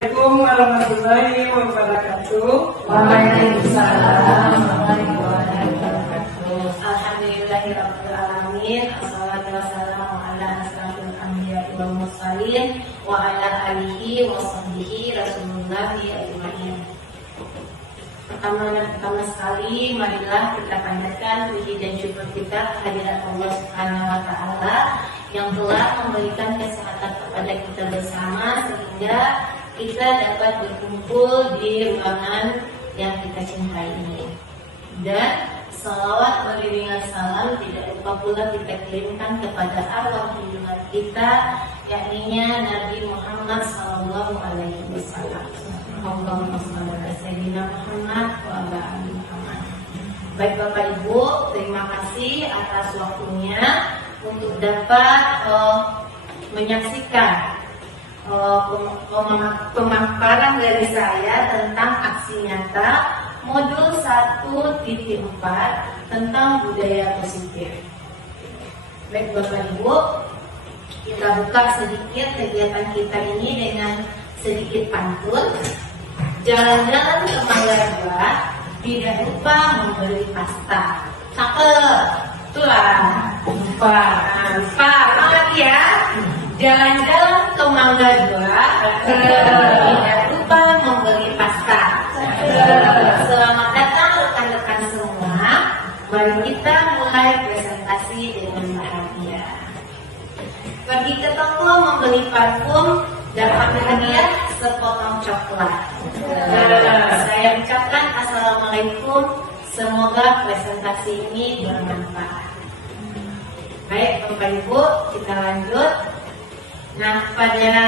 Assalamualaikum warahmatullahi wabarakatuh. Waalaikumsalam warahmatullahi wabarakatuh. Alhamdulillahirabbil alamin. Wassalatu wassalamu ala asyrafil anbiya'i wal mursalin wa ala alihi wa sahbihi Rasulullahi ajmain. Pertama sekali marilah kita panjatkan puji dan syukur kita kehadirat Allah Subhanahu wa taala yang telah memberikan kesehatan kepada kita bersama sehingga kita dapat berkumpul di ruangan yang kita cintai ini. Dan salawat beriringan salam tidak lupa pula kita kirimkan kepada arwah junjungan kita, yakni Nabi Muhammad Sallallahu Alaihi Wasallam. Allahumma shalli ala sayyidina Muhammad wa ala ali Muhammad. Baik Bapak Ibu, terima kasih atas waktunya untuk dapat menyaksikan pemaparan dari saya tentang aksi nyata modul 1.4 tentang budaya positif. Baik Bapak Ibu, kita buka sedikit kegiatan kita ini dengan sedikit pantun. Jalan-jalan ke Mangga 2, tidak lupa membeli pasta. Cakep, itulah lupa, banget ya. Jalan-jalan ke Mangga 2, tidak lupa membeli pasta. Selamat datang rekan-rekan semua. Mari kita mulai presentasi dengan bahagia. Pergi ke toko membeli parfum, dapat hadiah sepotong coklat. Saya ucapkan assalamualaikum. Semoga presentasi ini bermanfaat. Baik Bapak Ibu, kita lanjut. Nah, pada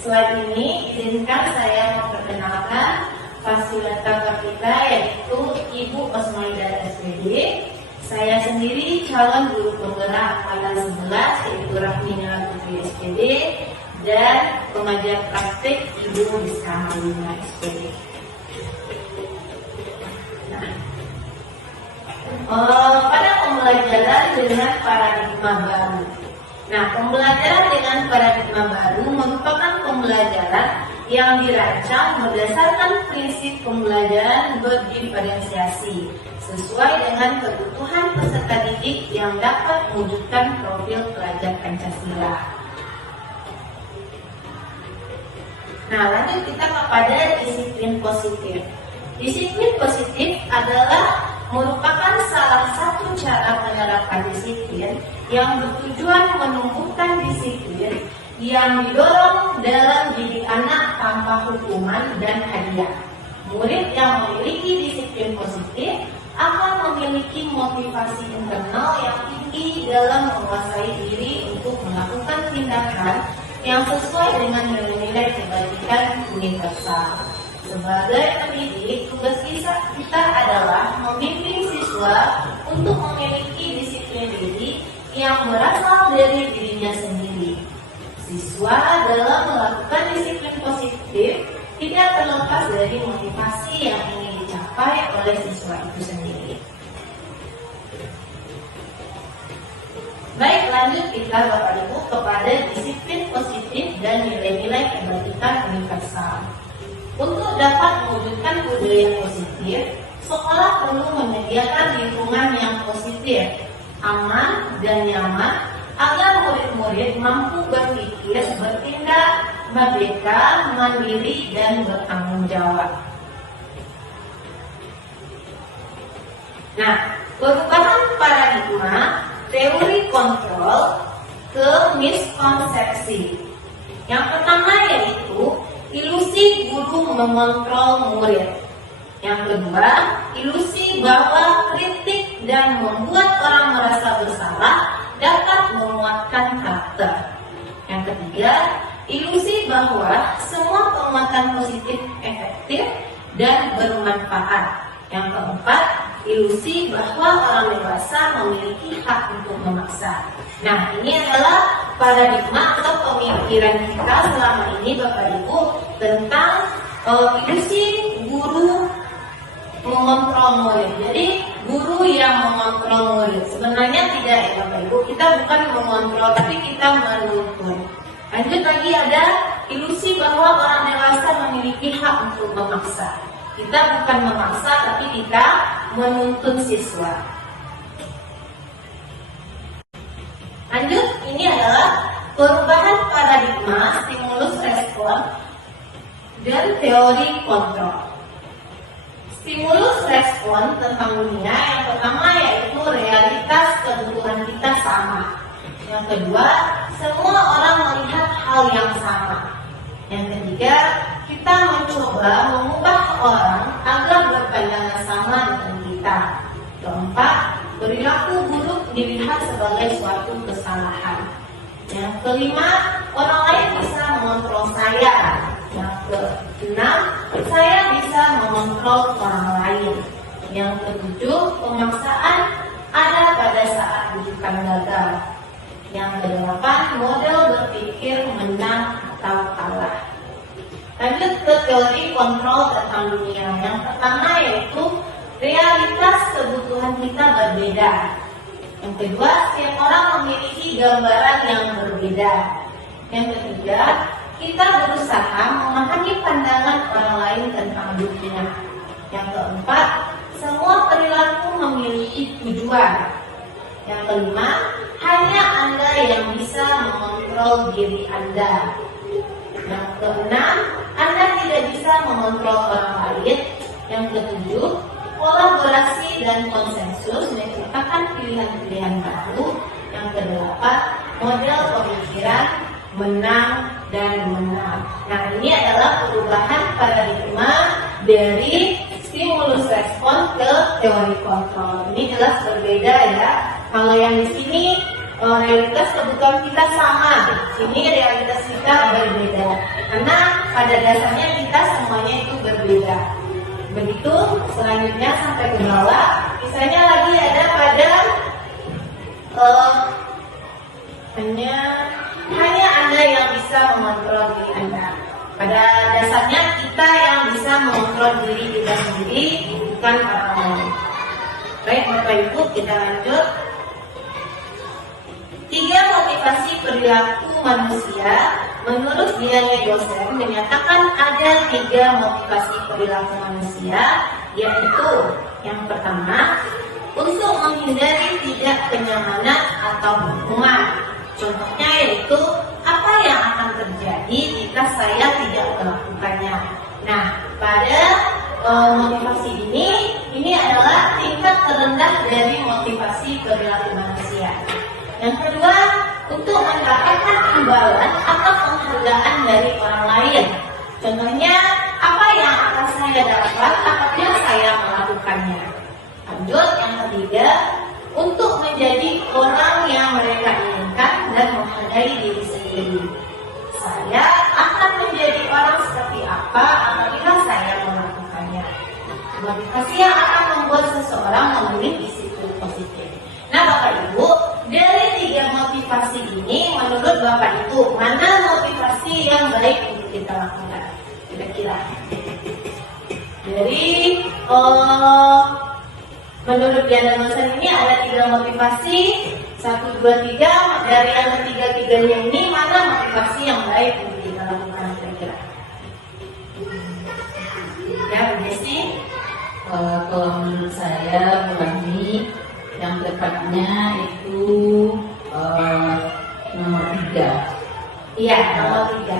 slide ini izinkan saya memperkenalkan fasilitator kita, yaitu Ibu Osmaidah SPD. Saya sendiri calon guru penggerak angkatan 11, yaitu Rahmina Putri SPD, dan pengajar praktik Ibu Rizka Malina SPD. Pada pembelajaran dengan paradigma baru. Nah, pembelajaran dengan paradigma baru merupakan pembelajaran yang dirancang berdasarkan prinsip pembelajaran berdiferensiasi sesuai dengan kebutuhan peserta didik yang dapat mewujudkan profil pelajar Pancasila. Nah, lanjut kita kepada disiplin positif. Disiplin positif adalah merupakan salah satu cara menerapkan disiplin yang bertujuan menumbuhkan disiplin yang didorong dalam didik anak tanpa hukuman dan hadiah. Murid yang memiliki disiplin positif akan memiliki motivasi internal yang tinggi dalam menguasai diri untuk melakukan tindakan yang sesuai dengan nilai-nilai kebajikan universal. Sebagai pendidik, tugas kita adalah membimbing siswa untuk memiliki disiplin diri yang berasal dari dirinya sendiri. Siswa dalam melakukan disiplin positif tidak terlepas dari motivasi yang ingin dicapai oleh siswa itu sendiri. Baik, lanjut kita Bapak Ibu kepada disiplin positif dan nilai-nilai kebajikan universal. Untuk dapat mewujudkan budaya positif, sekolah perlu menyediakan lingkungan yang positif, aman dan nyaman agar murid-murid mampu berpikir, bertindak, merdeka, mandiri, dan bertanggung jawab. Nah, perubahan paradigma teori kontrol ke miskonsepsi. Yang pertama yaitu ilusi guru mengontrol murid. Yang kedua, ilusi bahwa kritik dan membuat orang merasa bersalah dapat menguatkan karakter. Yang ketiga, ilusi bahwa semua penguatan positif efektif dan bermanfaat. Yang keempat, ilusi bahwa orang dewasa memiliki hak untuk memaksa. Nah, ini adalah paradigma atau pemikiran kita selama ini Bapak Ibu tentang ilusi guru mengontrol murid. Jadi guru yang mengontrol murid. Sebenarnya tidak ya Bapak Ibu, kita bukan mengontrol tapi kita menuntun. Lanjut lagi ada ilusi bahwa orang dewasa memiliki hak untuk memaksa. Kita bukan memaksa, tapi kita menuntun siswa. Lanjut, ini adalah perubahan paradigma stimulus respon dan teori kontrol. Stimulus respon tentang dunia yang pertama yaitu realitas kebutuhan kita sama. Yang kedua, semua orang melihat hal yang sama. Yang ketiga, kita mencoba mengubah orang agar berpandangan sama dengan kita. Keempat, perilaku buruk dilihat sebagai suatu kesalahan. Yang kelima, orang lain bisa mengontrol saya. Yang keenam, saya bisa mengontrol orang lain. Yang ketujuh, pemaksaan ada pada saat bukan gagal. Yang kedelapan, model berpikir menang atau kalah. Lanjut ke teori kontrol tentang dunia. Yang pertama yaitu realitas kebutuhan kita berbeda. Yang kedua, setiap orang memiliki gambaran yang berbeda. Yang ketiga, kita berusaha memahami pandangan orang lain tentang dunia. Yang keempat, semua perilaku memiliki tujuan. Yang kelima, hanya Anda yang bisa mengontrol diri Anda. Yang keenam, Anda tidak bisa mengontrol orang lain. Yang ketujuh, kolaborasi dan konsensus menciptakan pilihan-pilihan baru. Yang kedelapan, model pemikiran menang dan menang. Nah, ini adalah perubahan paradigma dari stimulus respon ke teori kontrol. Ini jelas berbeda ya. Kalau yang di sini realitas kebutuhan kita sama, ini realitas kita berbeda. Karena pada dasarnya kita semuanya itu berbeda. Begitu, selanjutnya sampai ke bawah. Misalnya lagi ada pada hanya Anda yang bisa mengontrol diri Anda. Pada dasarnya kita yang bisa mengontrol diri kita sendiri, bukan orang lain. Baik Bapak Ibu, kita lanjut. 3 motivasi perilaku manusia. Menurut Diane Dosen menyatakan ada 3 motivasi perilaku manusia, yaitu yang pertama, untuk menghindari tidak kenyamanan atau hukuman. Contohnya yaitu apa yang akan terjadi jika saya tidak melakukannya. Nah, pada motivasi ini adalah tingkat terendah dari motivasi perilaku manusia. Yang kedua, untuk mendapatkan imbalan atau penghargaan dari orang lain. Contohnya, apa yang akan saya dapat apabila saya melakukannya. Lanjut, yang ketiga, untuk menjadi orang yang mereka inginkan dan menghargai diri sendiri. Saya akan menjadi orang seperti apa apabila saya melakukannya. Motivasi yang akan membuat seseorang memilih disiplin positif. Nah, Bapak Ibu, dari 3 motivasi ini, menurut Bapak Ibu, mana motivasi yang baik untuk kita lakukan? Kira-kira. Dari menurut Diane Dosen ini ada 3 motivasi, 1, 2, 3. Dari yang ketiga-tiganya ini, mana motivasi yang baik untuk kita lakukan? Kira-kira. Ya, Bu Desi. Kalau menurut saya berani yang tepatnya itu nomor 3. Iya, nomor 3.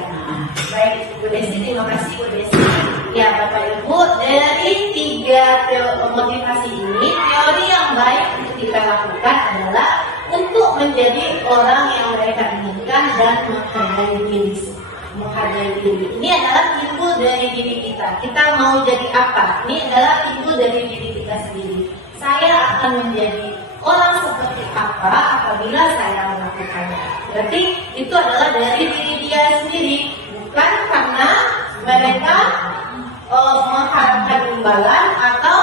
Baik, Bu Desi, terima kasih Bu Desi. Ya, Bapak Ibu, dari 3 motivasi ini, teori yang baik untuk kita lakukan adalah untuk menjadi orang yang mereka inginkan dan menghargai diri. Ini adalah timbul dari diri kita. Kita mau jadi apa? Ini adalah timbul dari diri kita sendiri. Saya akan menjadi orang seperti apa apabila saya melakukannya. Berarti itu adalah dari diri dia sendiri, bukan karena mereka mengharapkan imbalan atau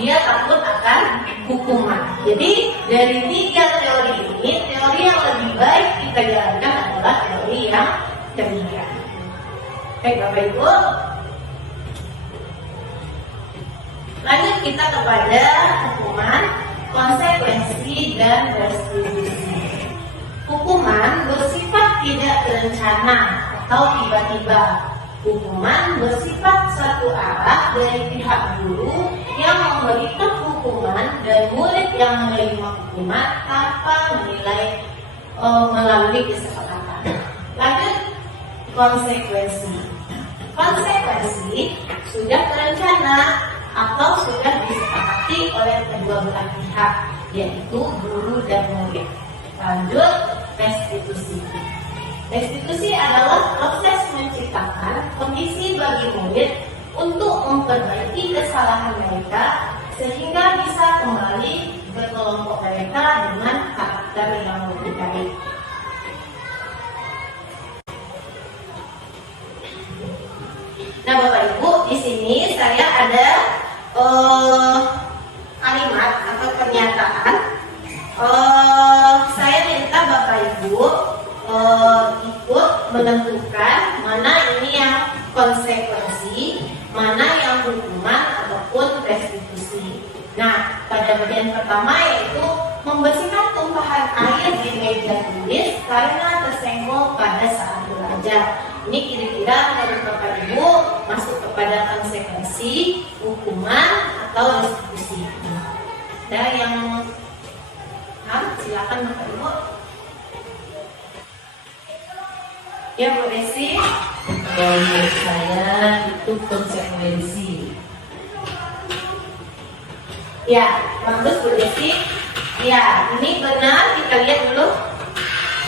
dia takut akan hukuman. Jadi dari 3 teori ini, teori yang lebih baik kita jalankan adalah teori yang ketiga. Baik Bapak Ibu, lanjut kita kepada hukuman, konsekuensi, dan restitusi. Hukuman bersifat tidak terencana atau tiba-tiba. Hukuman bersifat satu arah dari pihak guru yang memberikan hukuman dan murid yang menerima hukuman tanpa menilai melalui kesepakatan. Lanjut, konsekuensi. Konsekuensi sudah terencana atau sudah disepakati oleh kedua belah pihak, yaitu guru dan murid. Lanjut, restitusi. Restitusi adalah proses menciptakan kondisi bagi murid untuk memperbaiki kesalahan mereka sehingga bisa kembali ke kelompok mereka dengan karakter yang lebih baik. Nah, Bapak Ibu, di sini saya ada kalimat atau pernyataan. Saya minta Bapak Ibu ikut menentukan mana ini yang konsekuensi, mana yang hukuman ataupun restitusi. Nah, pada bagian pertama yaitu membersihkan tumpahan air di meja tulis karena tersenggol pada saat belajar. Ini kira-kira menurut Bapak Ibu masuk kepada konsekuensi, hukuman atau restitusi. Dan yang silakan Bapak Ibu. Ya, Bu Desi. Kalau menurut saya itu konsekuensi. Ya, bagus Bu Desi. Ya, ini benar, kita lihat dulu.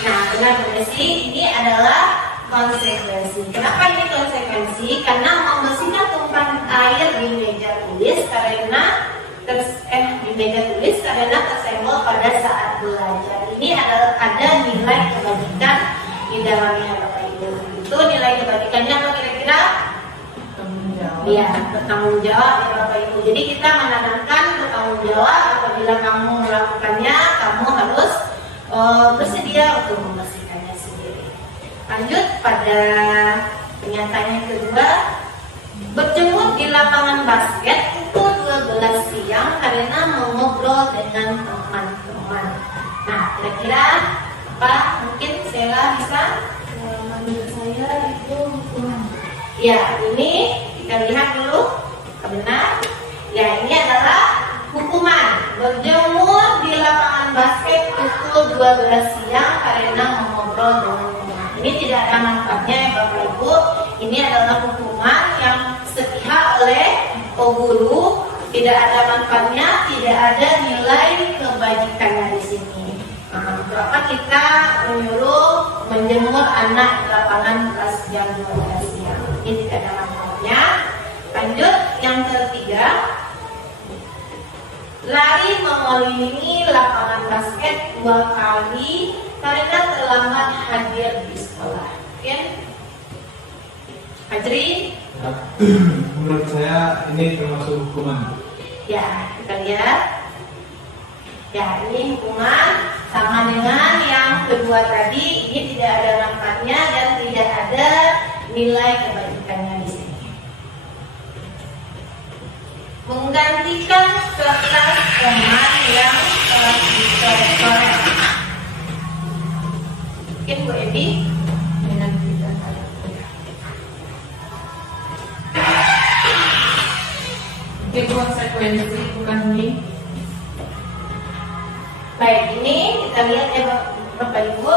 Nah, benar Bu Desi, ini adalah konsekuensi. Kenapa ini konsekuensi? Karena membersihkan tumpahan air di meja tulis karena tersenggol pada saat belajar. Ini ada nilai kebajikan di dalamnya Bapak Ibu. Itu nilai kebajikannya apa kira-kira? Iya, bertanggung jawab ya Bapak Ibu. Jadi kita menanamkan bertanggung jawab. Apabila kamu melakukannya, kamu harus bersedia untuk membersihkannya sendiri. Lanjut pada pernyataan yang kedua, berjemur di lapangan basket pukul 12 siang karena mengobrol dengan teman-teman. Nah, kira-kira apa? Mungkin Sela bisa? Menurut saya itu hukuman. Ya, ini kita lihat dulu. Benar? Ya, ini adalah hukuman. Berjemur di lapangan basket pukul 12 siang karena mengobrol dengan teman. Ini tidak ada manfaatnya ya Bapak Ibu. Ini adalah hukuman yang sepihak oleh guru. Tidak ada manfaatnya, tidak ada nilai kebajikannya di sini. Berapa kita menyuruh menjemur anak di lapangan pas jam 12 siang. Ini tidak ada manfaatnya. Lanjut, yang ketiga, lari mengelilingi lapangan basket 2 kali karena terlambat hadir di sekolah. Oke? Hajri? Menurut saya ini termasuk hukuman. Ya, kita lihat. Ya, ini hukuman sama dengan yang kedua tadi. Ini tidak ada manfaatnya dan tidak ada nilai kebajikannya di sini. Menggantikan kertas teman yang telah dicoret-coret. Mungkin Bu Ebi menggantikan Itu konsekuensi bukan ini. Baik, ini kita lihat ya Bapak Ibu.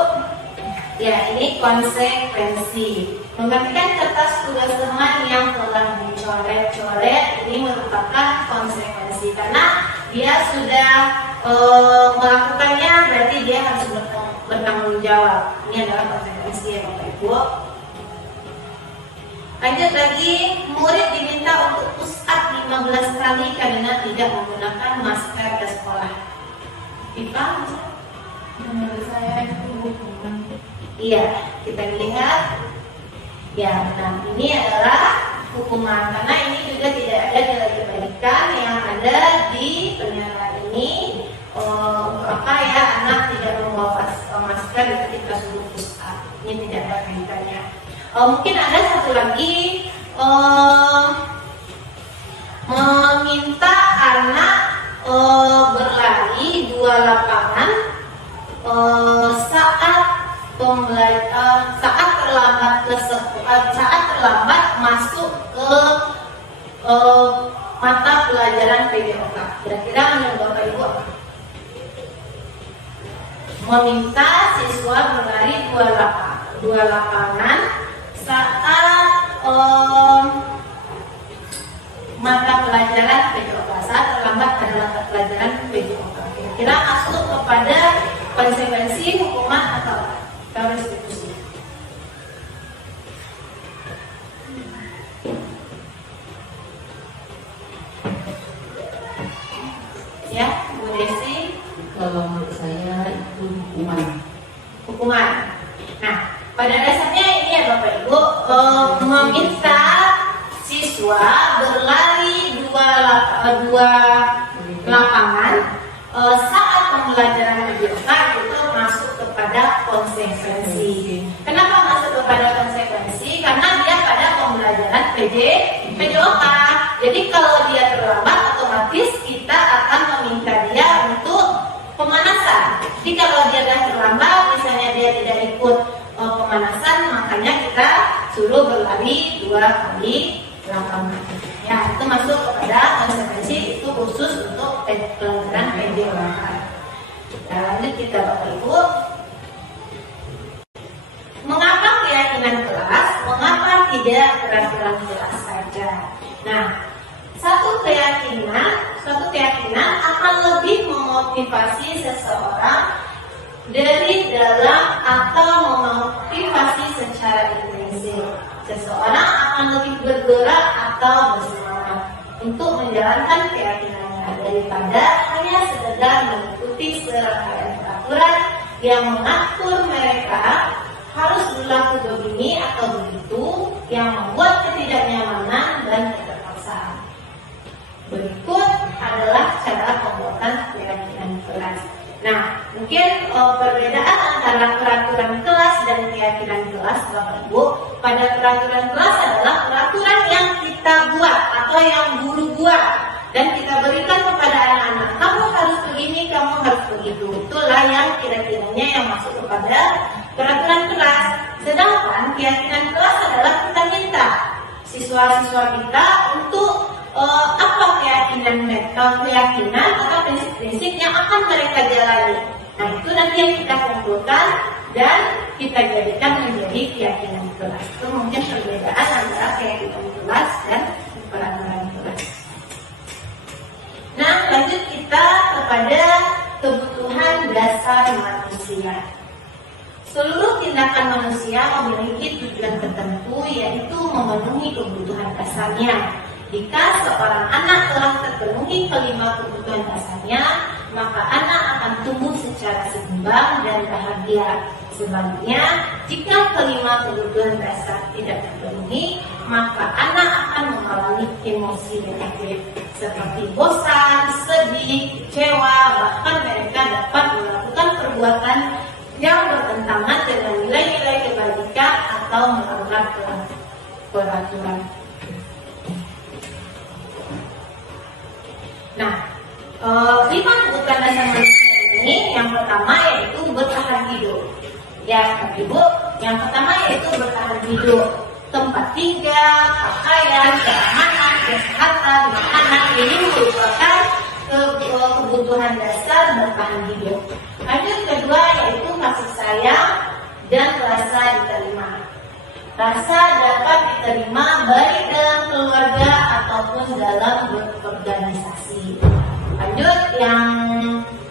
Ya, ini konsekuensi. Menggantikan kertas tugas teman yang telah dicoret-coret ini merupakan konsekuensi karena dia sudah melakukannya, berarti dia harus bertanggung jawab. Ini adalah konsekuensi ya Bapak Ibu. Lanjut lagi, murid diminta untuk push up 15 kali karena tidak menggunakan masker ke sekolah. Pipa? Menurut saya itu hukuman. Iya, kita lihat. Ya, nah ini adalah hukuman karena ini juga tidak ada nilai kebaikan yang ada di pernyataan ini. Apa ya, anak tidak membawa masker ketika sudah push up. Ini tidak ada kaitannya. Mungkin ada satu lagi, meminta anak berlari 2 lapangan saat terlambat terlambat masuk ke mata pelajaran PJOK. Kira-kira menurut Bapak Ibu apa? Meminta siswa berlari dua lapangan saat mata pelajaran PJOK, saat terlambat pada mata pelajaran PJOK. Kira-kira masuk kepada konsekuensi hukuman atau restitusi? Ya, Bu Desi. Kalau menurut saya itu hukuman. Nah, pada dasarnya ini ya Bapak Ibu, meminta siswa berlari dua lapangan saat pembelajaran PJOK itu masuk kepada konsekuensi. Kenapa masuk kepada konsekuensi? Karena dia pada pembelajaran PJOK. Jadi kalau dia terlambat, otomatis kita akan meminta dia untuk pemanasan. Jadi kalau dia sudah terlambat, misalnya dia tidak ikut pemanasan, makanya kita suruh berlari 2 kali lapangan. Ya, itu masuk kepada konsekuensi, itu khusus untuk pelajaran PJOK. Nah, lanjut kita Bapak Ibu. Mengapa keyakinan kelas? Mengapa tidak peraturan kelas saja? Nah, suatu keyakinan akan lebih memotivasi seseorang dari dalam atau memotivasi secara intensif. Seseorang akan lebih bergerak atau bersemangat untuk menjalankan keyakinannya daripada hanya sekedar mengikuti serangkaian peraturan yang mengatur mereka harus berlaku begini atau begitu, yang membuat ketidaknyamanan dan keterpaksaan. Berikut adalah cara pembuatan keyakinan kelas. Nah, mungkin perbedaan antara peraturan kelas dan keyakinan kelas Bapak Ibu. Pada peraturan kelas adalah peraturan yang kita buat atau yang guru buat dan kita berikan kepada anak-anak. Kamu harus begini, kamu harus begitu. Itulah yang kira-kiranya yang masuk kepada peraturan kelas. Sedangkan keyakinan kelas adalah kita minta siswa-siswa kita untuk apa keyakinan atau prinsip-prinsip yang akan mereka jalani. Nah, itu nanti yang kita kumpulkan dan kita jadikan menjadi keyakinan kelas. Itu mungkin perbedaan antara keyakinan kelas dan peraturan kelas. Nah, lanjut kita kepada kebutuhan dasar manusia. Seluruh tindakan manusia memiliki tujuan tertentu, yaitu memenuhi kebutuhan dasarnya. Jika seorang anak telah terpenuhi kelima kebutuhan dasarnya, maka anak akan tumbuh secara seimbang dan bahagia. Sebaliknya, jika kelima kebutuhan dasar tidak terpenuhi, maka anak akan mengalami emosi negatif seperti bosan, sedih, kecewa, bahkan mereka dapat melakukan perbuatan yang bertentangan dengan nilai-nilai kebajikan atau melanggar peraturan. Nah, 5 kebutuhan dasar manusia ini, yang pertama yaitu bertahan hidup. Ya, Ibu, yang pertama yaitu bertahan hidup. Tempat tinggal, pakaian, keamanan, kesehatan, makanan, ini merupakan kebutuhan dasar bertahan hidup. Lanjut kedua yaitu kasih sayang dan rasa diterima. Rasa dapat diterima baik dalam keluarga ataupun dalam berorganisasi. Lanjut yang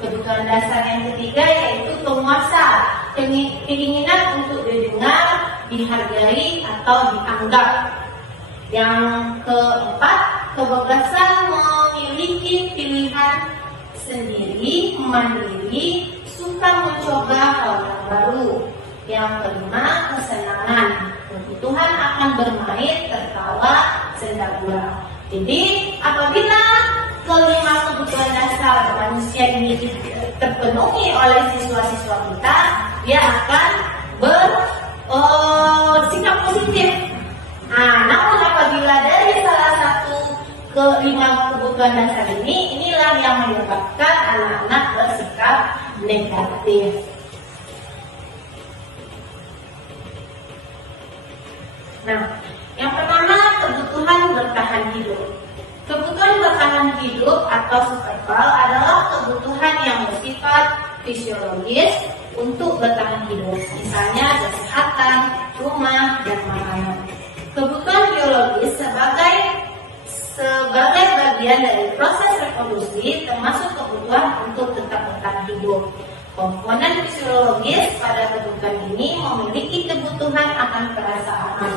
kebutuhan dasar yang ketiga yaitu pemuasaan, keinginan untuk didengar, dihargai atau dianggap. Yang keempat, kebebasan memiliki pilihan sendiri, mandiri, suka mencoba hal yang baru. Yang kelima, kesenangan, kebutuhan akan bermain, tertawa, senda-gurau. Jadi apabila kelima kebutuhan dasar manusia ini terpenuhi oleh siswa-siswa kita, dia akan bersikap positif. Nah, namun apabila dari salah satu kelima kebutuhan dasar ini, inilah yang menyebabkan anak-anak bersikap negatif. Nah, yang pertama kebutuhan bertahan hidup. Kebutuhan bertahan hidup atau survival adalah kebutuhan yang bersifat fisiologis untuk bertahan hidup. Misalnya kesehatan, rumah, dan makanan. Kebutuhan biologis sebagai bagian dari proses reproduksi termasuk kebutuhan untuk tetap bertahan hidup. Komponen fisiologis pada kebutuhan ini memiliki kebutuhan akan perasaan.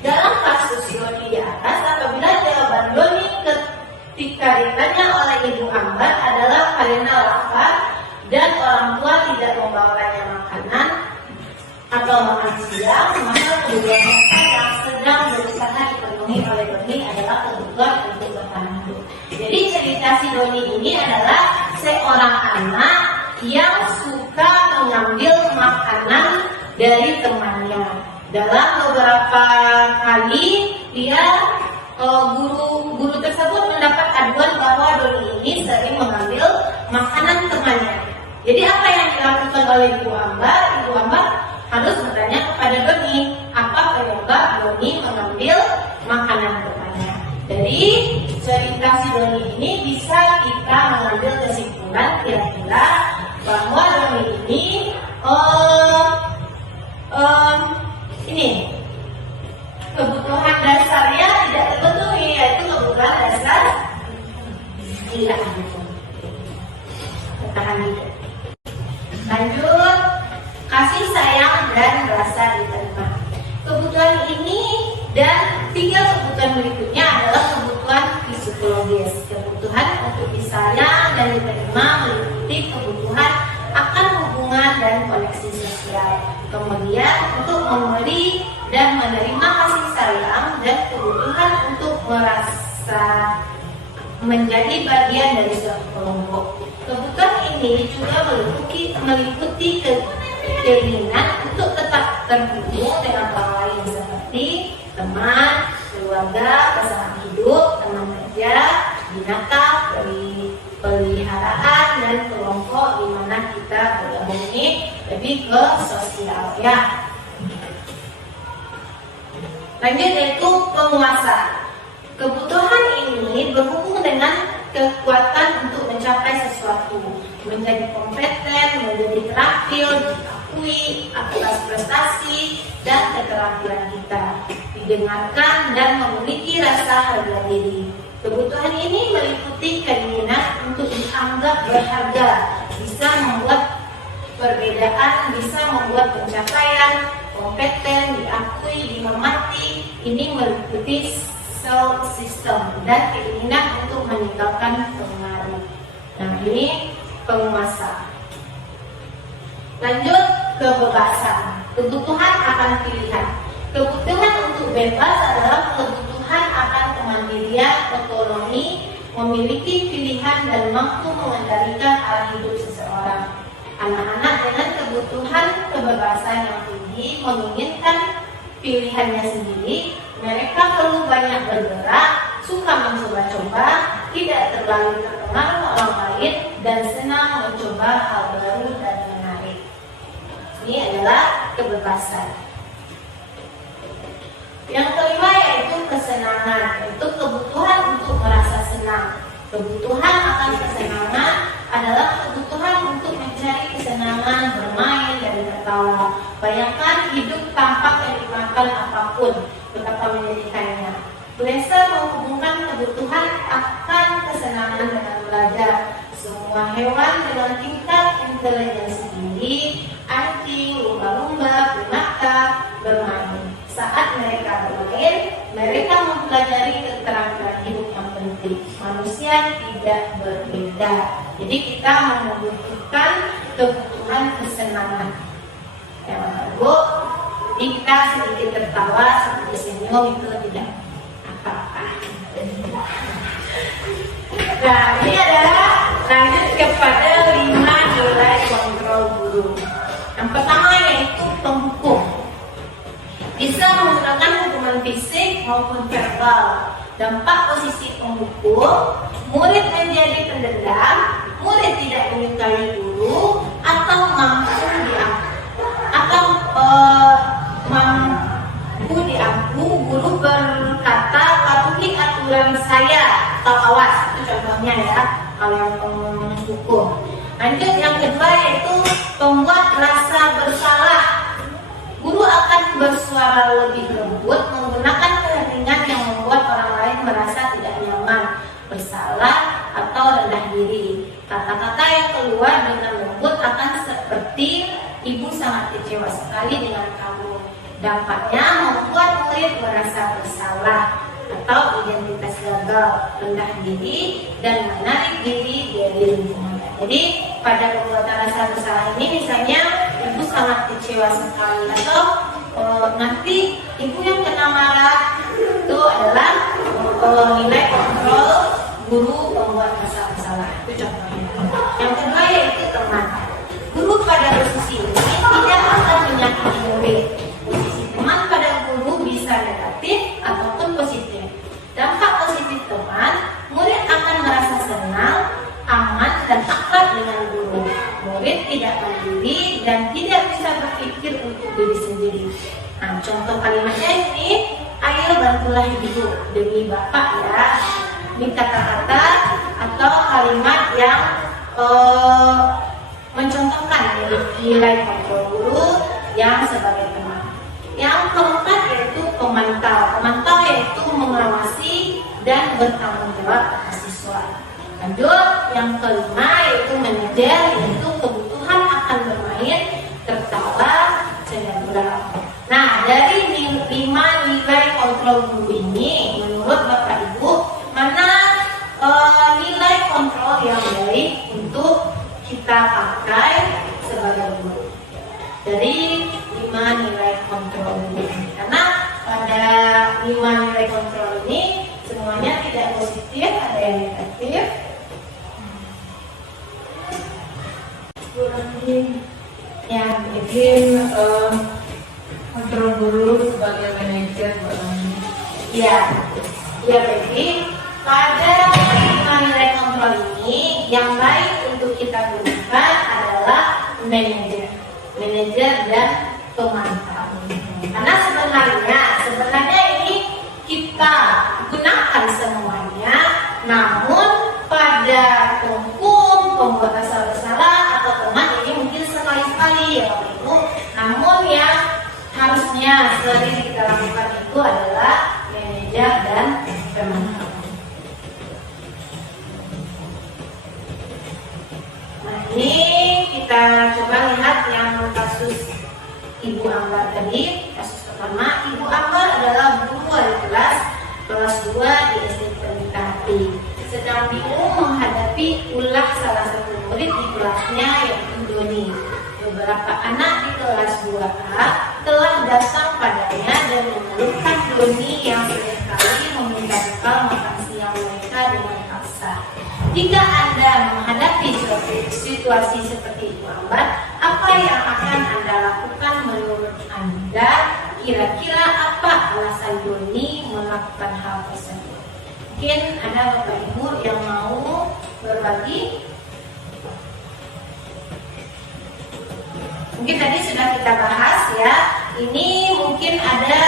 Dalam kasus Doni di atas, apabila jawaban Doni ketika ditanya oleh Ibu Ambar adalah karena lapar dan orang tua tidak membawanya makanan atau makan siang, maka kebutuhan yang sedang berusaha dipenuhi oleh Doni adalah kebutuhan untuk bertahan hidup. Jadi cerita si Doni ini adalah seorang anak yang suka mengambil makanan dari temannya. Dalam beberapa kali dia guru tersebut mendapat aduan bahwa Doni ini sering mengambil makanan temannya. Jadi apa yang dilakukan oleh Ibu Ambar? Ibu Ambar harus bertanya kepada Doni, apa penyebab Doni mengambil makanan temannya. Dari cerita si Doni ini bisa kita mengambil kesimpulan kira-kira bahwa Doni ini ini kebutuhan dasarnya tidak terpenuhi, yaitu kebutuhan dasar tidak bertahan hidup. Lanjut, kasih sayang dan rasa diterima. Kebutuhan ini dan 3 kebutuhan berikutnya adalah kebutuhan psikologis. Kebutuhan untuk disayang dan diterima meliputi kebutuhan akan hubungan dan koneksi sosial. Kemudian untuk memberi dan menerima kasih sayang dan kebutuhan untuk merasa menjadi bagian dari suatu kelompok. Kebutuhan ini juga meliputi keinginan untuk tetap terhubung dengan orang lain seperti teman, keluarga, pasangan hidup, teman kerja, binatang, peliharaan, dan kelompok di mana kita bergabung ini lebih ke sosial ya. Lanjut yaitu penguasa. Kebutuhan ini berhubung dengan kekuatan untuk mencapai sesuatu, menjadi kompeten, menjadi terampil, diakui atas prestasi dan keterampilan kita, didengarkan dan memiliki rasa harga diri. Kebutuhan ini meliputi keinginan untuk dianggap berharga, bisa membuat perbedaan, bisa membuat pencapaian, kompeten, diakui, dihormati. Ini meliputi self system dan keinginan untuk meninggalkan pengaruh. Nah, ini penguasa. Lanjut, kebebasan. Kebutuhan akan pilihan. Kebutuhan untuk bebas adalah kebutuhan akan kemandirian, otonomi, memiliki pilihan dan mampu mengendalikan arah hidup seseorang. Anak-anak dengan kebutuhan kebebasan yang tinggi menginginkan pilihannya sendiri. Mereka perlu banyak bergerak, suka mencoba-coba, tidak terlalu terpengaruh orang lain, dan senang mencoba hal baru dan menarik. Ini adalah kebebasan. Yang kelima yaitu kesenangan, yaitu kebutuhan untuk merasa senang. Kebutuhan akan kesenangan adalah kebutuhan untuk mencari kesenangan, bermain, dan tertawa. Bayangkan hidup tanpa kenikmatan apapun, betapa menyedihkannya. Glaser menghubungkan kebutuhan akan kesenangan dengan belajar. Semua hewan dengan tingkat intelijensi tinggi, anjing, lumba-lumba, primata, bermain. Saat mereka bermain, mereka mempelajari keterampilan hidup yang penting. Manusia tidak berbeda. Jadi kita membutuhkan kebutuhan kesenangan. Yang Bu, jadi kita sedikit tertawa, sedikit senyum itu tidak apa-apa. Nah, ini adalah lanjut kepada 5 nilai kontrol guru. Yang pertama yaitu penghukum. Bisa menggunakan hukuman fisik maupun verbal. Dampak posisi penghukum, murid menjadi pendendam, murid tidak menyukai guru, atau mampu yang penghukum. Lanjut yang kedua yaitu pembuat rasa bersalah. Guru akan bersuara lebih lembut menggunakan keheringan yang membuat orang lain merasa tidak nyaman, bersalah, atau rendah diri. Kata-kata yang keluar dengan lembut akan seperti ibu sangat kecewa sekali dengan kamu. Dampaknya membuat murid merasa bersalah atau identitas gagal, rendah diri, dan menarik diri dari lingkungan. Jadi pada pembuatan rasa bersalah ini misalnya ibu sangat kecewa sekali atau nanti ibu yang kena marah, itu adalah nilai kontrol guru pembuat rasa bersalah. Itu contohnya. Yang kedua yaitu teman. Guru pada posisi ini tidak akan menyakiti murid. Posisi teman pada guru bisa negatif ataupun positif. Dampak positif teman, murid akan merasa senang, aman, dan akrab dengan guru. Murid tidak mandiri dan tidak bisa berpikir untuk diri sendiri. Nah, contoh kalimatnya ini, ayo bantulah ibu demi bapak ya. Ini kata-kata atau kalimat yang mencontohkan nilai kontrol guru yang sebagai teman. Yang keempat yaitu pemantau. Pemantau yaitu mengawasi dan bertanggung jawab atas siswa. Lanjut, yang kelima yaitu manajer, yaitu kebutuhan akan bermain, tertawa, cemerlang. Nah, dari 5 nilai kontrol guru ini, menurut Bapak Ibu, mana nilai kontrol yang baik untuk kita pakai sebagai guru? Dari 5 nilai kontrol guru ini, karena pada 5 nilai kontrol ini semuanya tidak positif, ada yang negatif. Ya, mungkin kontrol guru sebagai manajer Ya, berarti pada 5 nilai kontrol ini yang baik untuk kita gunakan adalah manajer dan pemantau. Karena sebenarnya ini kita gunakan semuanya, namun pada penghukum, pembuat rasa bersalah atau teman ini mungkin sekali-sekali ya Bapak Ibu. Namun yang harusnya sering kita lakukan itu adalah manajer dan pemantau. Nah, ini kita coba lihat yang kasus Ibu Ambar tadi. Kasus pertama, Ibu Ambar adalah guru wali kelas 2 di SD Pernikahati. Sedang bingung menghadapi ulah salah satu murid di kelasnya yaitu Doni. Beberapa anak di kelas 2A telah datang padanya dan mengeluhkan Doni yang seringkali meminta bekal makan siang mereka dengan paksa. Jika Anda menghadapi situasi seperti itu, apa yang akan Anda lakukan menurut Anda? Kira-kira apa alasan Doni melakukan hal tersebut? Mungkin ada Bapak Ibu yang mau berbagi. Mungkin tadi sudah kita bahas ya. Ini mungkin ada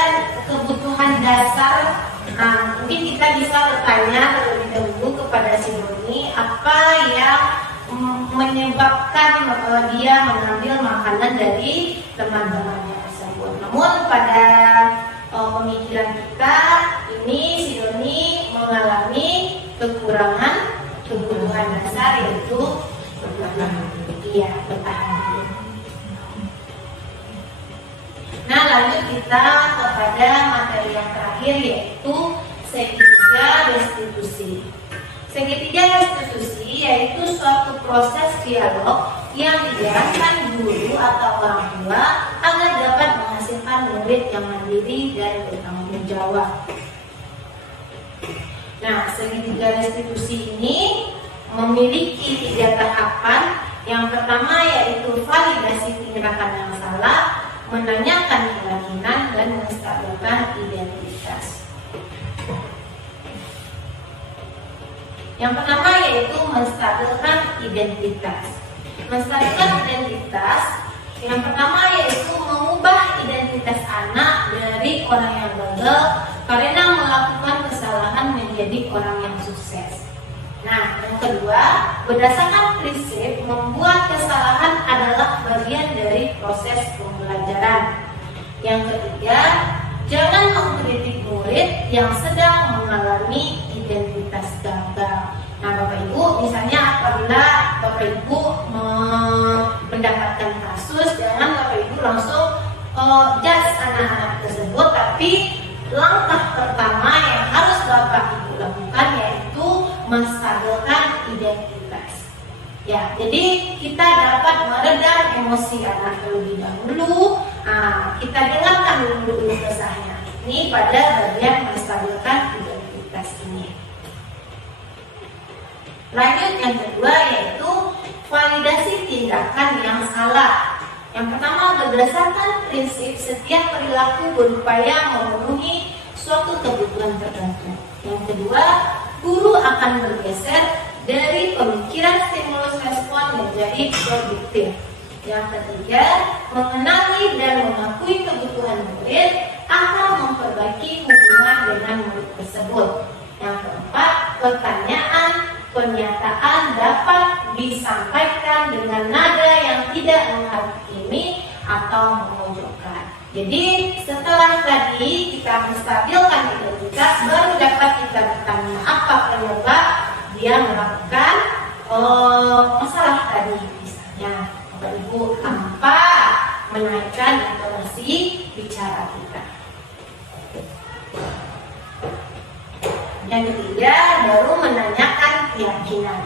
kebutuhan dasar. Nah, mungkin kita bisa bertanya terlebih dahulu kepada si Doni apa yang menyebabkan dia mengambil makanan dari teman-temannya tersebut. Namun pada pemikiran kita ini si Doni mengalami kekurangan kebutuhan dasar yaitu bertahan. Nah, lanjut kita kepada materi yang terakhir yaitu segitiga restitusi. Segitiga restitusi yaitu suatu proses dialog yang dijalankan guru atau orang tua agar dapat menghasilkan murid yang mandiri dan bertanggung jawab. Nah, segitiga restitusi ini memiliki 3 tahapan. Yang pertama yaitu validasi tindakan yang salah, menanyakan keyakinan, dan menstabilkan identitas. Yang pertama yaitu menstabilkan identitas. Menstabilkan identitas yang pertama yaitu mengubah identitas anak dari orang yang gagal karena melakukan kesalahan menjadi orang yang sukses. Nah, yang kedua, berdasarkan prinsip membuat kesalahan adalah bagian dari proses pembelajaran. Yang ketiga, jangan mengkritik murid yang sedang mengalami identitas gagal. Nah, Bapak Ibu, misalnya apabila Bapak Ibu mendapatkan kasus, jangan Bapak Ibu langsung judge anak-anak tersebut, tapi langkah pertama yang harus Bapak Ibu lakukan yaitu menstabilkan identitas. Ya, jadi kita dapat meredam emosi anak terlebih dahulu. Kita dengarkan dulu kesahnya. Ini pada bagian menstabilkan identitas ini. Lanjut yang kedua yaitu validasi tindakan yang salah. Yang pertama, berdasarkan prinsip setiap perilaku berupaya memenuhi suatu kebutuhan tertentu. Yang kedua, guru akan bergeser dari pemikiran stimulus respon menjadi produktif. Yang ketiga, mengenali dan mengakui kebutuhan murid akan memperbaiki hubungan dengan murid tersebut. Yang keempat, pernyataan dapat disampaikan dengan nada yang tidak menghakimi atau memojokkan. Jadi setelah tadi kita menstabilkan identitas, baru dapat kita bertanya apa penyebab dia melakukan masalah tadi. Misalnya Bapak Ibu tanpa menaikkan intonasi bicara kita. Yang ketiga, baru menanyakan keyakinan.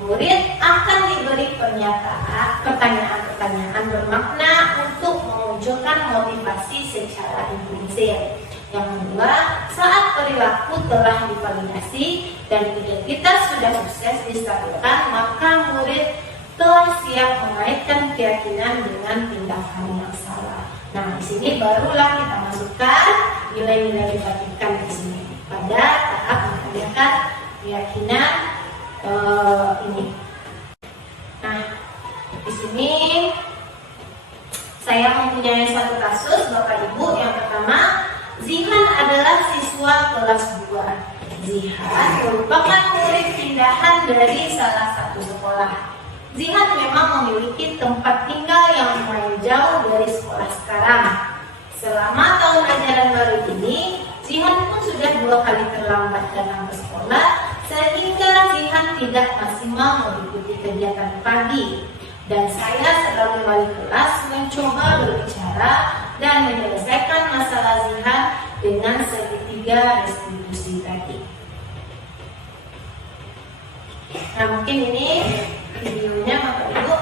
Murid akan diberi pertanyaan-pertanyaan bermakna untuk memunculkan motivasi secara implisit. Yang kedua, saat perilaku telah divalidasi dan identitas sudah sukses distabilkan, maka murid telah siap mengaitkan keyakinan dengan tindakan yang salah. Nah, di sini barulah kita masukkan nilai-nilai diberikan di sini pada tahap menanyakan keyakinan ini. Nah, di sini saya mempunyai satu kasus Bapak Ibu. Yang pertama, Zihan adalah siswa kelas 2. Zihan merupakan murid pindahan dari salah satu sekolah. Zihan memang memiliki tempat tinggal yang lumayan jauh dari sekolah sekarang. Selama tahun ajaran baru ini, Zihan pun sudah 2 kali terlambat datang ke sekolah, sehingga Zihan tidak maksimal mengikuti kegiatan pagi. Dan saya sebagai wali kelas mencoba berbicara dan menyelesaikan masalah Zihan dengan segitiga restitusi tadi. Nah, mungkin ini videonya Bapak Ibu.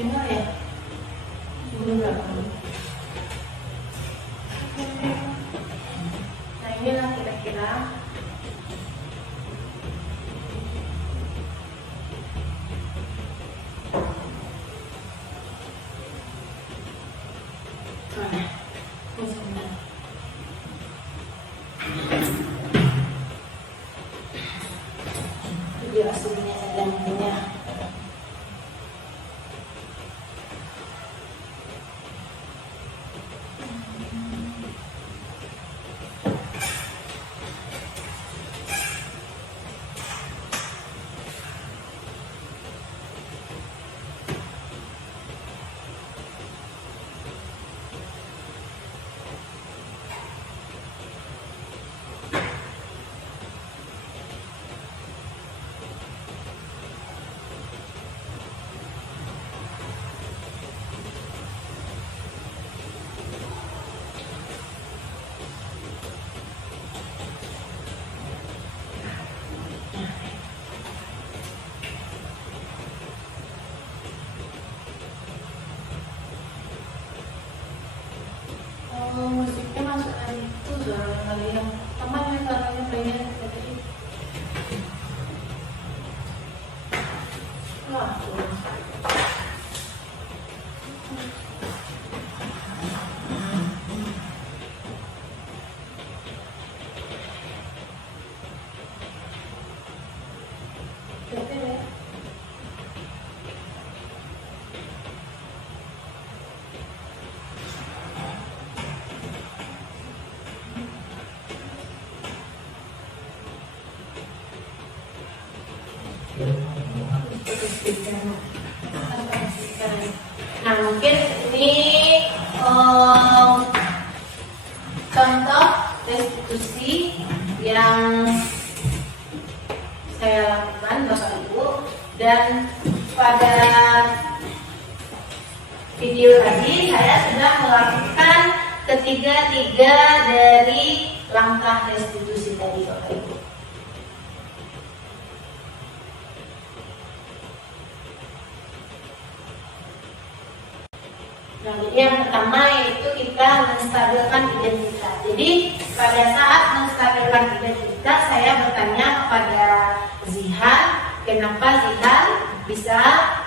Benar ya? Benar. Nah, inilah kira-kira video aslinya dan punya. Musiknya masukkan itu suara kalian teman yang suaranya pengen tadi. Nah, mungkin ini contoh restitusi yang saya lakukan Bapak Ibu, dan pada video tadi saya sudah melakukan ketiga dari langkah restitusi tadi Bapak Ibu. Nah, yang pertama yaitu kita menstabilkan identitas. Jadi pada saat menstabilkan identitas, saya bertanya kepada Zihan, kenapa Zihan bisa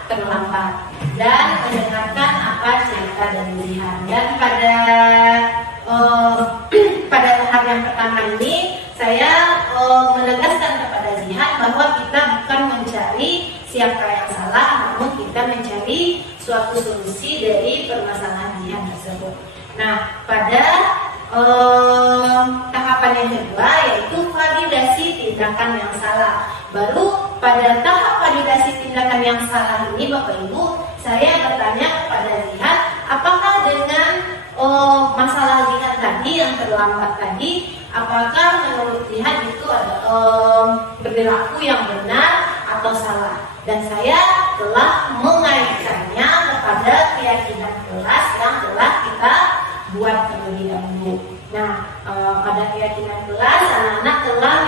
terlambat, dan mendengarkan apa cerita dari Zihan. Dan pada tahap yang pertama ini, saya menegaskan kepada Zihan bahwa kita bukan mencari siapa yang salah, namun kita mencari suatu solusi dari permasalahan Zihan tersebut. Nah, pada tahapan yang kedua yaitu validasi tindakan yang salah. Baru pada tahap validasi tindakan yang salah ini Bapak Ibu, saya bertanya kepada Zihan, apakah dengan masalah Zihan tadi yang terlambat tadi, apakah menurut Zihan itu ada berlaku yang benar atau salah? Dan saya telah mengaitkannya kepada keyakinan kelas yang telah kita buat terlebih dahulu. Nah, pada keyakinan kelas, anak-anak telah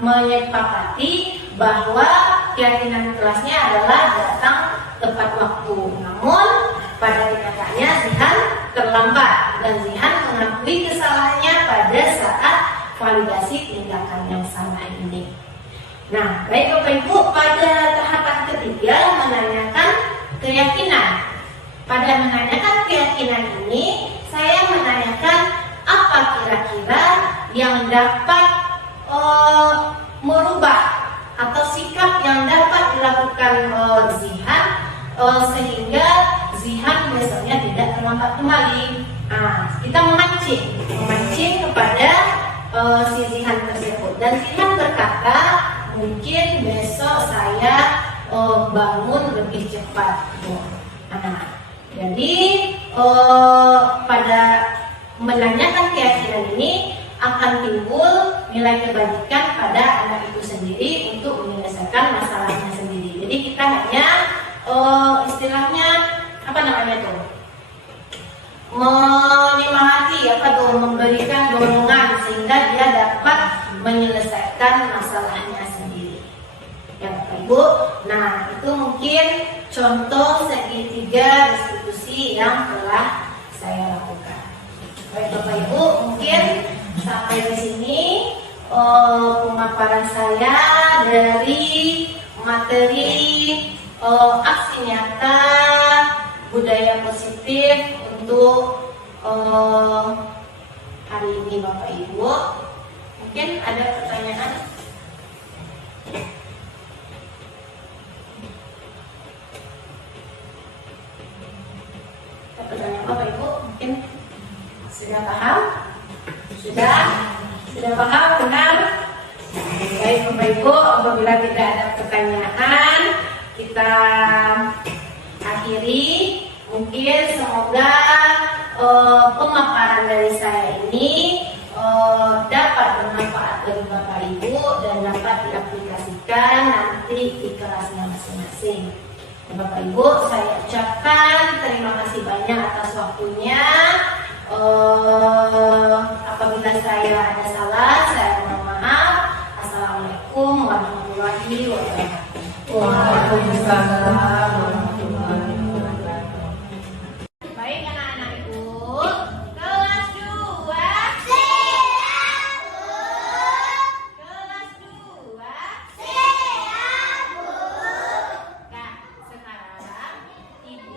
menyepakati bahwa keyakinan kelasnya adalah datang tepat waktu. Namun pada kenyataannya Zihan terlambat, dan Zihan mengakui kesalahannya pada saat validasi tindakan yang salah ini. Nah, baik Bapak Ibu, pada tahapan ketiga menanyakan keyakinan. Pada menanyakan keyakinan ini, saya menanyakan apa kira-kira yang dapat merubah atau sikap yang dapat dilakukan Zihan sehingga Zihan besoknya tidak terlambat kembali. Nah, kita memancing kepada si Zihan tersebut, dan Zihan berkata, mungkin besok saya bangun lebih cepat. Nah, jadi pada menanyakan keyakinan ini akan timbul nilai kebajikan pada anak itu sendiri untuk menyelesaikan masalahnya sendiri. Jadi kita hanya istilahnya apa namanya tuh, menyemangati memberikan dorongan sehingga dia dapat menyelesaikan masalahnya sendiri. Ya Bapak Ibu, nah itu mungkin contoh segitiga restitusi yang telah saya lakukan. Baik Bapak Ibu, mungkin sampai di sini pemaparan saya dari materi aksi nyata budaya positif untuk hari ini Bapak Ibu. Mungkin ada pertanyaan? Pertanyaan Bapak Ibu mungkin sudah paham? Sudah paham, benar? Baik Bapak Ibu, apabila tidak ada pertanyaan, kita akhiri. Mungkin semoga pemaparan dari saya ini dapat bermanfaat bagi Bapak Ibu dan dapat diaplikasikan nanti di kelasnya masing-masing. Bapak Ibu, saya ucapkan terima kasih banyak atas waktunya. Apabila saya ada salah, saya mohon maaf. Assalamualaikum warahmatullahi wabarakatuh. Waalaikumsalam warahmatullahi wabarakatuh. Baik anak-anak Ibu, kelas 2 siap Bu. Kelas 2 siap Bu. Nah, sekarang Ibu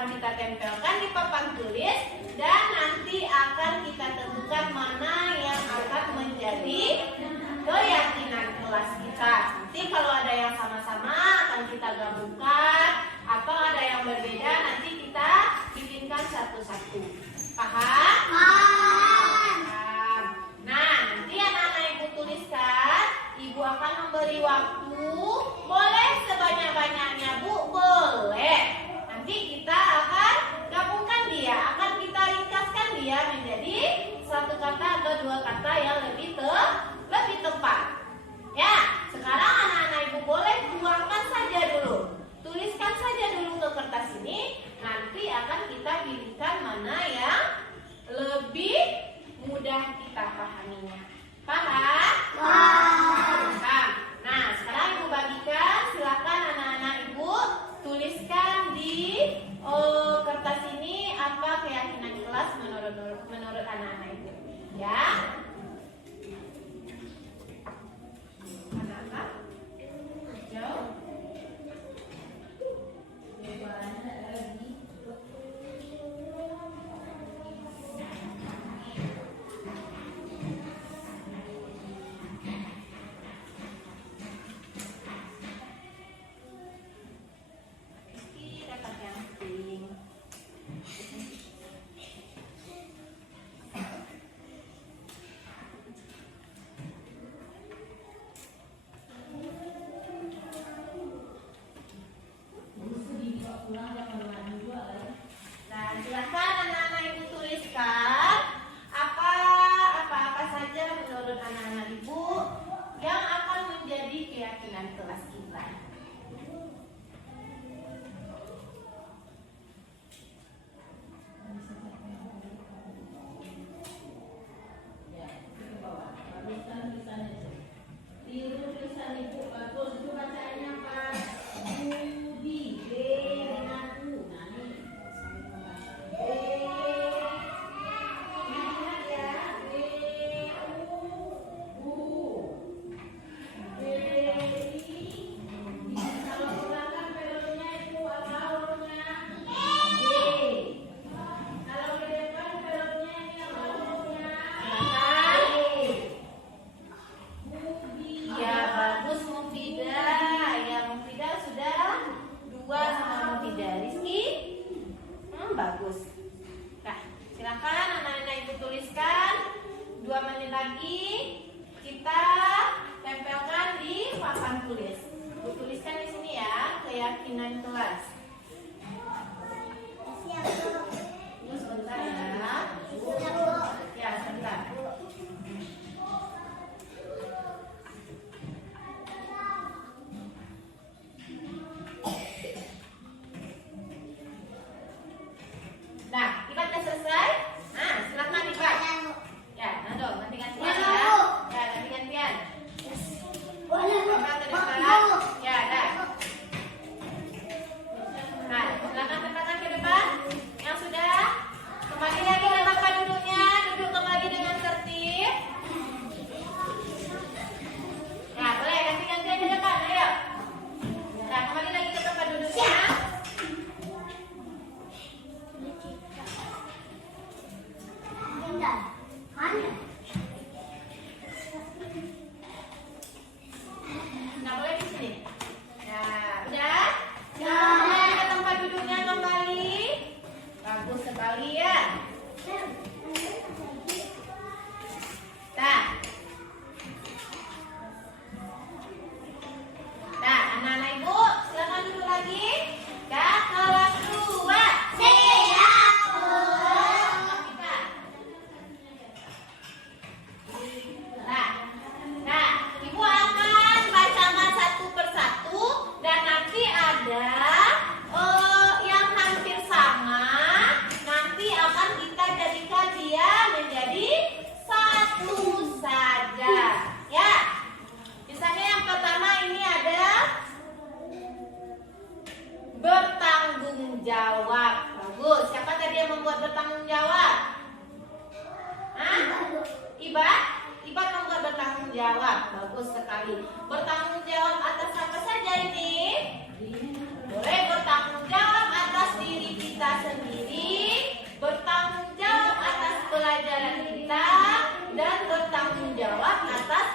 akan kita tempelkan di papan tulis dan nanti akan kita tentukan mana yang akan menjadi keyakinan kelas kita. Nanti kalau ada yang sama-sama akan kita gabungkan atau ada yang berbeda nanti kita bikinkan satu-satu. Paham? Paham. Nah, nanti anak-anak ibu tuliskan. Ibu akan memberi waktu. Boleh sebanyak-banyaknya, Bu. Boleh. Nanti kita akan gabungkan dia. Akan kita ringkaskan dia menjadi satu kata atau dua kata yang lebih tepat. Ya, sekarang anak-anak ibu boleh tuangkan saja dulu. Tuliskan saja dulu ke kertas ini. Nanti akan kita pilihkan mana yang lebih mudah kita pahaminya. Paham? Paham. Nah, sekarang ibu bagikan. Silakan anak-anak ibu tuliskan di kertas ini apa keyakinan kelas menurut anak-anak ibu. Ya. Anak-anak. Jauh. Dapat yang pink. Nah, silakan anak-anak ibu tuliskan apa saja menurut anak-anak ibu yang akan menjadi keyakinan kelas kita. Tulisan ibu bagus itu bacanya Pak Budi B dengan U. Nah ini B. Ingat ya B U B I. Kalau ulangan pelurnya itu apa hurufnya? B. Kalau ke depan pelurnya ini apa hurufnya? Ya, bagus Mufidah. Ya, Mufidah sudah 2 sama Mufidah. Rizky? Bagus. Nah, silakan anak-anak ibu tuliskan. 2 menit lagi kita tempelkan di papan tulis. Ibu tuliskan di sini ya, keyakinan kelas. Ini sebentar ya. Ya, sebentar. Nah, ibatnya selesai. Nah, silakan ibat. Ya, Nando, nanti gantian ya. Ya, nanti gantian. Tempel ke depan. Ya, dah. Nah, silakan tempelkan ke depan. Yang sudah, kembali lagi ke tempat duduknya. Duduk kembali dengan tertib. Ya, boleh ganti-gantian ke depan. Ayo. Nah, kembali lagi ke tempat duduknya. Nah, boleh di sini. Nah, udah? Boleh ke tempat duduknya kembali. Bagus sekali ya. Nah. Nah, anak-anak ibu, silakan duduk lagi. Kelas 2. Nah, ibu akan bacakan satu persatu dan nanti ada yang hampir sama. Nanti akan kita jadikan dia menjadi satu saja. Ya, misalnya yang pertama ini ada bertanggung jawab. Bagus. Siapa tadi yang membuat bertanggung jawab? Hah? Ibat membuat bertanggung jawab. Bagus sekali. Bertanggung jawab atas apa saja ini? Boleh bertanggung jawab atas diri kita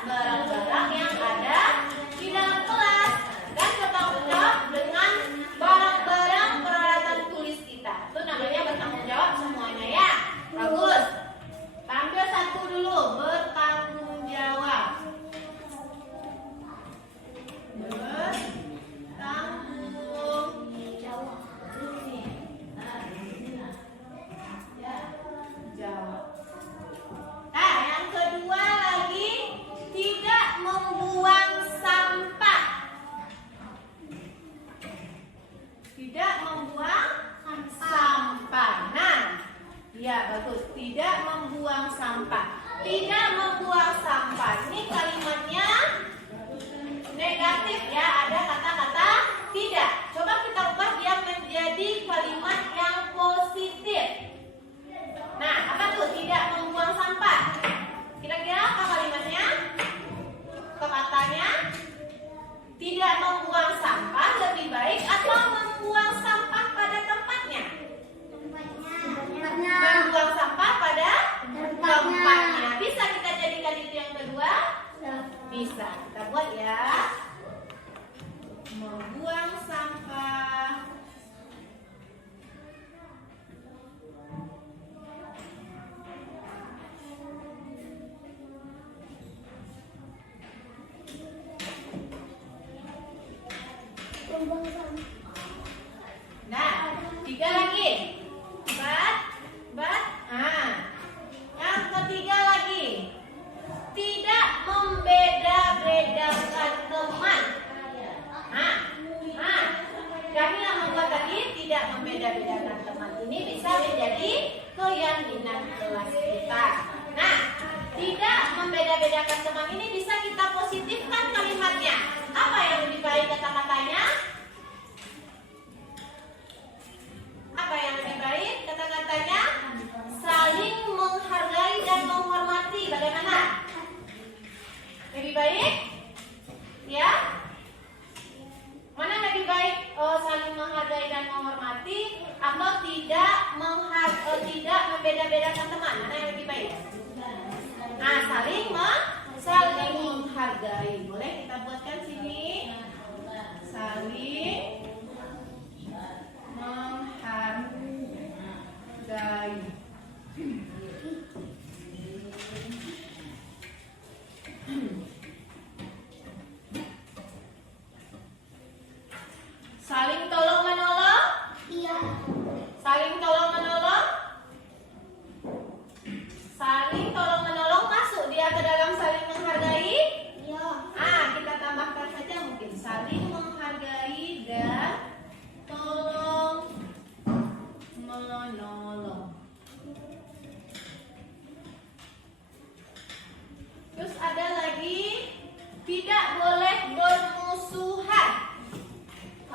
barang-barang yang ada di dalam kelas dan bertanggung jawab dengan barang-barang peralatan tulis kita. Itu namanya bertanggung jawab semuanya ya. Bagus. Tampil satu dulu, bertanggung jawab. Bertanggung jawab. Nah, yang kedua lagi, tidak membuang sampah. Tidak membuang sampah. Nah, ya bagus. Tidak membuang sampah. Tidak membuang sampah. Ini kalimatnya negatif ya. Ada kata-kata tidak. Coba kita ubah dia menjadi kalimat yang positif. Nah, apa tuh? Tidak membuang sampah. Kira-kira apa kalimatnya? Atau katanya? Tidak membuang sampah lebih baik atau membuang sampah pada tempatnya? Membuang sampah pada tempatnya. Bisa kita jadikan itu yang kedua? Bisa. Kita buat ya. Membuang sampah nah, tiga lagi. Yang ketiga lagi. Tidak membeda-bedakan teman. Kami yang membuat tadi tidak membeda-bedakan teman. Ini bisa menjadi keyakinan kelas kita. Nah, tidak membeda-bedakan teman ini bisa kita positifkan kalimatnya. Apa yang lebih baik kata-katanya? Apa yang lebih baik kata-katanya? Saling menghargai dan menghormati. Bagaimana? Lebih baik? Ya? Mana lebih baik? Saling menghargai dan menghormati atau tidak membeda-bedakan teman? Mana yang lebih baik? Nah, saling menghargai. Boleh kita buatkan sini. Saling menghargai. Saling tolong menolong? Iya. Saling tolong menolong? Saling tolong menolong masuk dia ke dalam saling menghargai? Iya. Kita tambahkan saja mungkin saling menghargai dan tolong menolong. Terus ada lagi, tidak boleh bermusuhan.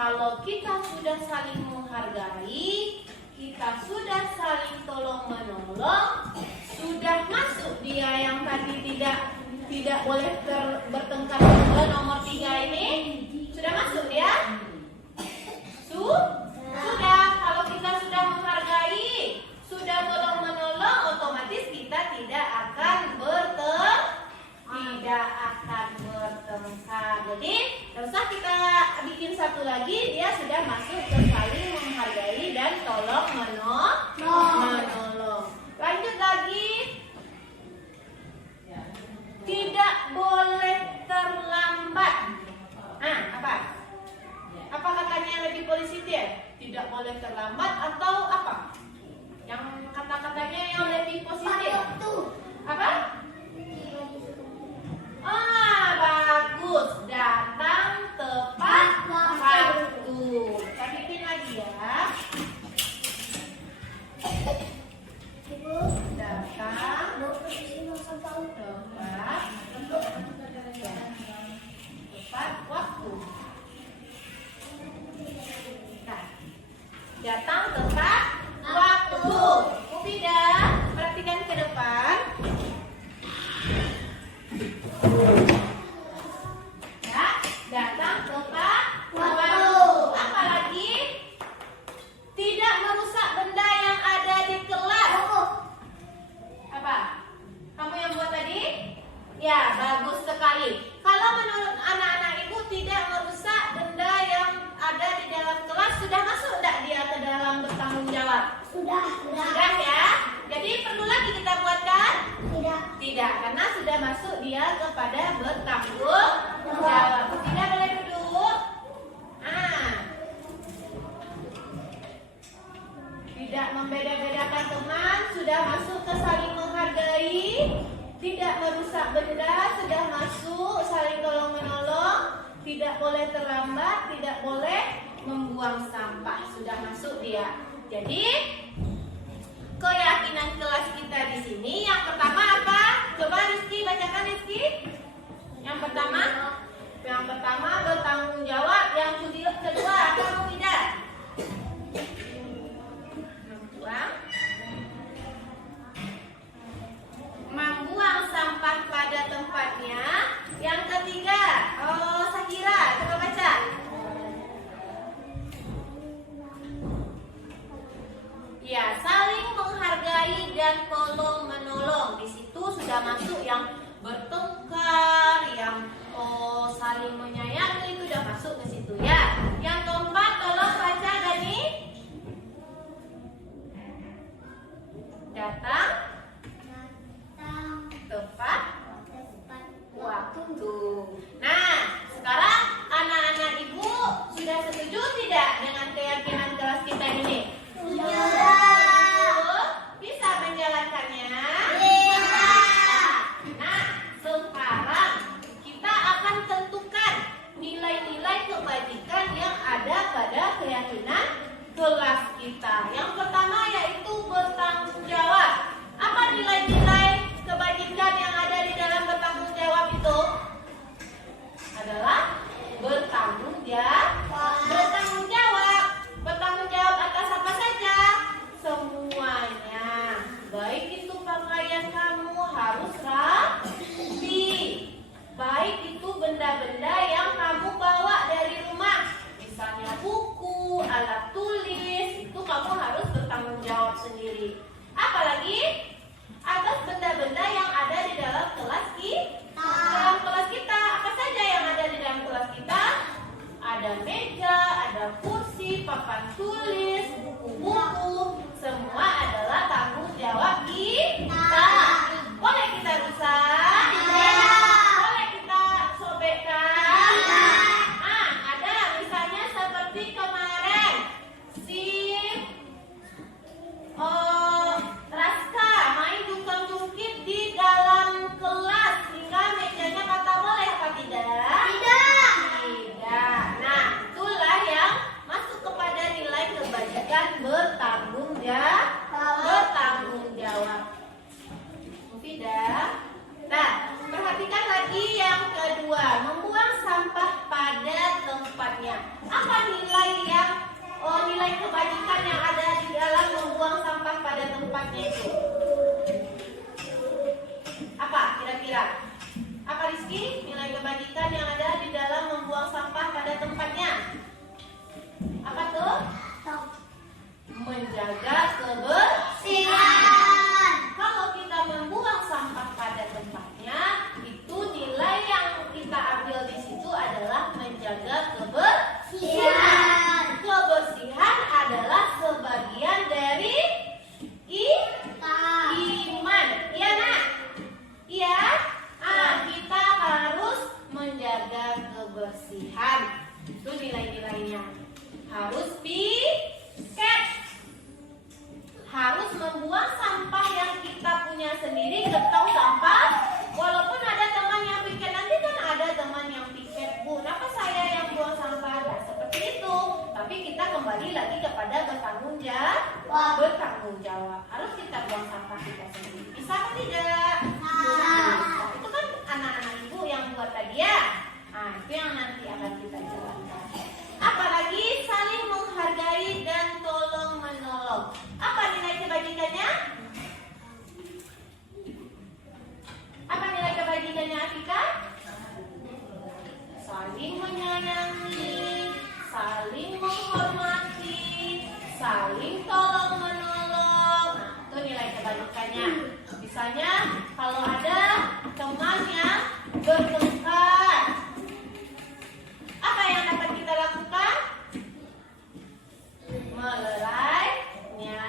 Kalau kita sudah saling menghargai, kita sudah saling tolong menolong, sudah masuk dia yang tadi tidak boleh bertengkar ke nomor 3 ini, sudah masuk dia? Sudah. Kalau kita sudah menghargai, sudah tolong menolong, otomatis kita tidak akan bertengkar. Jadi, tidak usah kita bikin satu lagi, dia sudah masuk ke saling menghargai dan tolong menolong. Lanjut lagi. Tidak boleh terlambat. Apa? Apa katanya yang lebih positif? Tidak boleh terlambat atau apa? Yang kata-katanya yang lebih positif. Apa? Bagus. Datang tepat waktu. Kita bikin lagi ya. Datang tepat waktu. Datang tepat jawab? Sudah. Sudah ya. Jadi perlu lagi kita buatkan? Tidak. Tidak, karena sudah masuk dia kepada bertanggung jawab. Tidak boleh duduk. Tidak membeda-bedakan teman, sudah masuk ke saling menghargai. Tidak merusak benda, sudah masuk saling tolong menolong. Tidak boleh terlambat, tidak boleh membuang sampah. Sudah masuk dia. Jadi keyakinan kelas kita di sini yang pertama apa? Coba Rizky bacakan Rizky. Yang pertama bertanggung jawab. Yang kedua apa tidak? Membuang sampah pada tempatnya. Yang ketiga, Sakira, coba baca. Ya, saling menghargai dan tolong menolong. Di situ sudah masuk yang bertengkar, yang saling menyayangi, itu sudah masuk ke situ ya. Yang keempat, tolong baca Gani. Datang tepat waktu. Nah, sekarang anak-anak ibu sudah setuju tidak dengan keyakinan kelas kita ini? Bisa menjalankannya? Nah, sekarang kita akan tentukan nilai-nilai kebajikan yang ada pada keyakinan kelas kita. Yang pertama yaitu bertanggung jawab. Apa nilai-nilai kebajikan yang ada di dalam bertanggung jawab itu? Adalah bertanggung jawab. Bertanggung jawab atas apa saja? Semuanya. Baik itu pakaian kamu harus rapi. Baik itu benda-benda yang kamu bawa dari rumah. Misalnya buku, alat tulis, itu kamu harus bertanggung jawab sendiri. Apalagi atas benda-benda yang ada di dalam kelas kita. Dalam kelas kita, apa saja yang ada di dalam kelas kita? Ada meja, ada kursi, papan tulis, buku-buku, semua adalah tanggung jawab kita. Boleh kita rusak? Boleh kita sobekkan? Ada misalnya seperti kemarin si Raska main jungkir-jungkir di dalam kelas hingga mejanya patah, boleh apa tidak? Tidak. Nah, itulah yang masuk kepada nilai kebajikan bertanggung jawab. Tidak. Nah, perhatikan lagi yang kedua, membuang sampah pada tempatnya. Apa nilai kebajikan yang ada di dalam membuang sampah pada tempatnya itu? Apa kira-kira? Apa Rizky? Nilai kebajikan yang ada di dalam membuang sampah pada tempatnya? Apa tuh? Menjaga kebersihan. Kalau kita membuang sampah pada tempatnya, itu nilai yang kita ambil di situ adalah menjaga kebersihan. Kebersihan adalah sebagian dari iman. Iya, Nak? Iya? Kita harus menjaga kebersihan. Itu nilai-nilainya. Harus piket. Harus membuang sampah yang kita punya sendiri ke tong sampah. Walaupun ada teman yang piket, nanti kan ada teman yang piket, Bu, kenapa saya yang buang sampah? Nah, seperti itu. Tapi kita kembali lagi kepada bertanggung jawab. Harus kita buang sampah kita sendiri. Bisa atau tidak? Bisa. Itu kan anak-anak ibu yang buat tadi ya. Nah, itu yang nanti akan kita jalankan. Apalagi saling menghargai dan tolong menolong. Apa nilai kebajikannya? Apa nilai kebajikannya Atika? Saling menyayangi, saling menghormati, saling tolong menolong. Nah, itu nilai kebajikannya. Misalnya kalau ada teman yang bertengkar, apa yang dapat kita lakukan? Melerainya.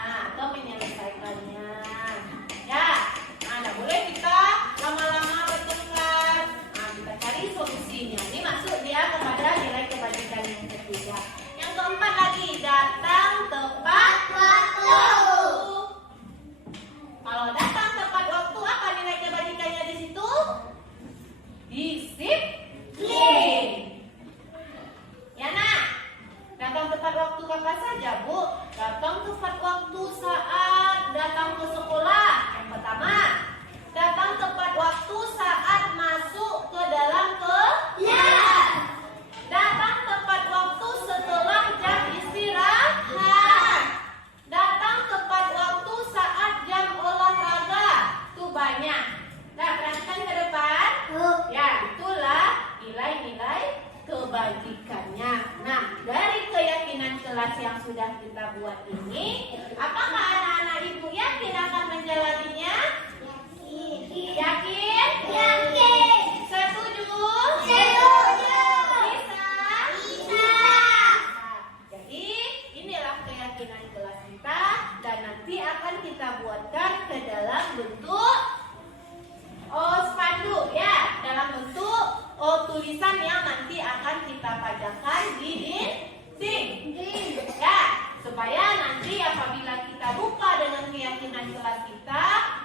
kelas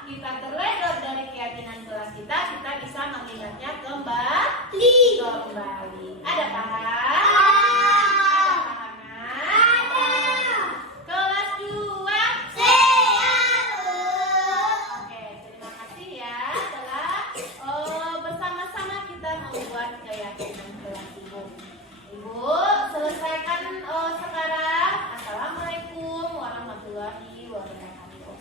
kita terledor dari keyakinan kelas kita bisa mengingatnya kembali. Ada paham? Ada. Kelas 2 Oke, terima kasih ya telah bersama-sama kita membuat keyakinan kelas Ibu. Ibu selesaikan sekarang. Assalamualaikum warahmatullahi wabarakatuh.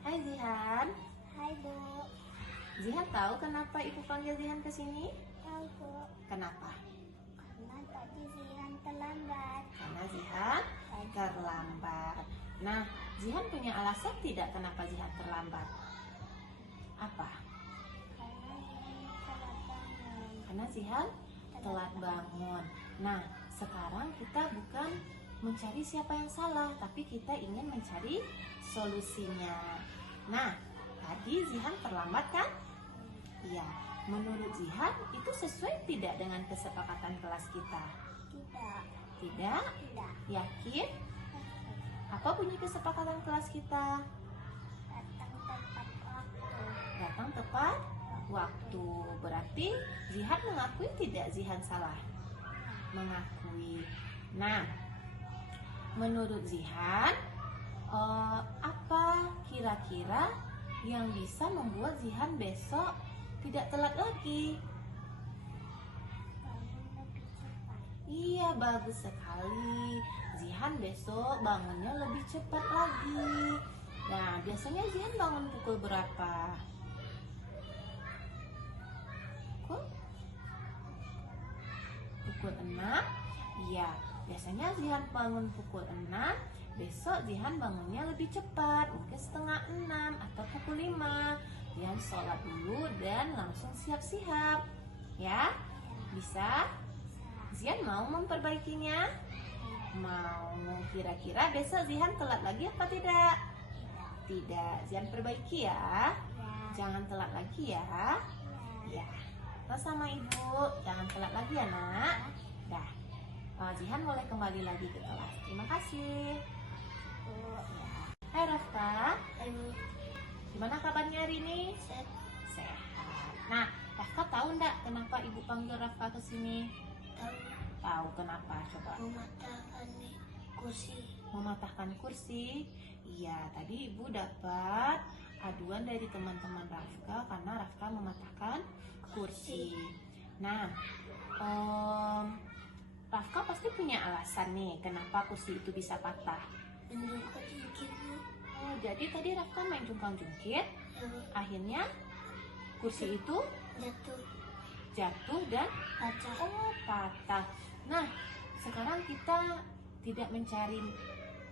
Hai Zihan. Hai Bu, Zihan tahu kenapa Ibu panggil Zihan ke sini? tahu Bu, Kenapa? karena tadi Zihan terlambat. Karena Zihan terlambat. Nah, Zihan punya alasan tidak kenapa Zihan terlambat? Apa? Karena Zihan telat bangun. Karena Zihan telat bangun. Nah, sekarang kita bukan mencari siapa yang salah, tapi kita ingin mencari solusinya. Nah, tadi Zihan terlambat kan? Iya. Menurut Zihan itu sesuai tidak dengan kesepakatan kelas kita? Tidak, Tidak? tidak. Yakin? Apa bunyi kesepakatan kelas kita? Datang tepat waktu. Datang tepat waktu. Berarti Zihan mengakui tidak Zihan salah? Mengakui. Nah, menurut Zihan, apa kira-kira yang bisa membuat Zihan besok tidak telat lagi? Bangun lebih cepat. Iya, bagus sekali. Zihan besok bangunnya lebih cepat lagi. Nah, biasanya Zihan bangun pukul berapa? Pukul 6? Iya, biasanya Zihan bangun pukul 6. Besok Zihan bangunnya lebih cepat, mungkin setengah 6 atau pukul 5. Zihan sholat dulu dan langsung siap-siap. Ya, bisa? Zihan mau memperbaikinya? Mau. Kira-kira besok Zihan telat lagi apa tidak? Tidak. Zihan perbaiki ya. Jangan telat lagi ya. Ya. Sama Ibu. Jangan telat lagi ya, Nak. Dah. Zihan boleh kembali lagi ke kelas. Terima kasih. Ya. Hai Rafka. Ayo, Gimana kabarnya hari ini? set. Sehat. Nah, Rafka tahu enggak kenapa Ibu panggil Rafka ke sini? Tahu, Tahu kenapa? Coba. mematahkan kursi. Mematahkan kursi. Iya, tadi Ibu dapat aduan dari teman-teman Rafka karena Rafka mematahkan kursi. Nah, Rafka pasti punya alasan nih kenapa kursi itu bisa patah. Menjungkit jungkit Bu. Oh, jadi tadi Rafka main jungkang-jungkit, Ya Bu, akhirnya kursi itu jatuh. jatuh dan Baca. patah. Nah, sekarang kita tidak mencari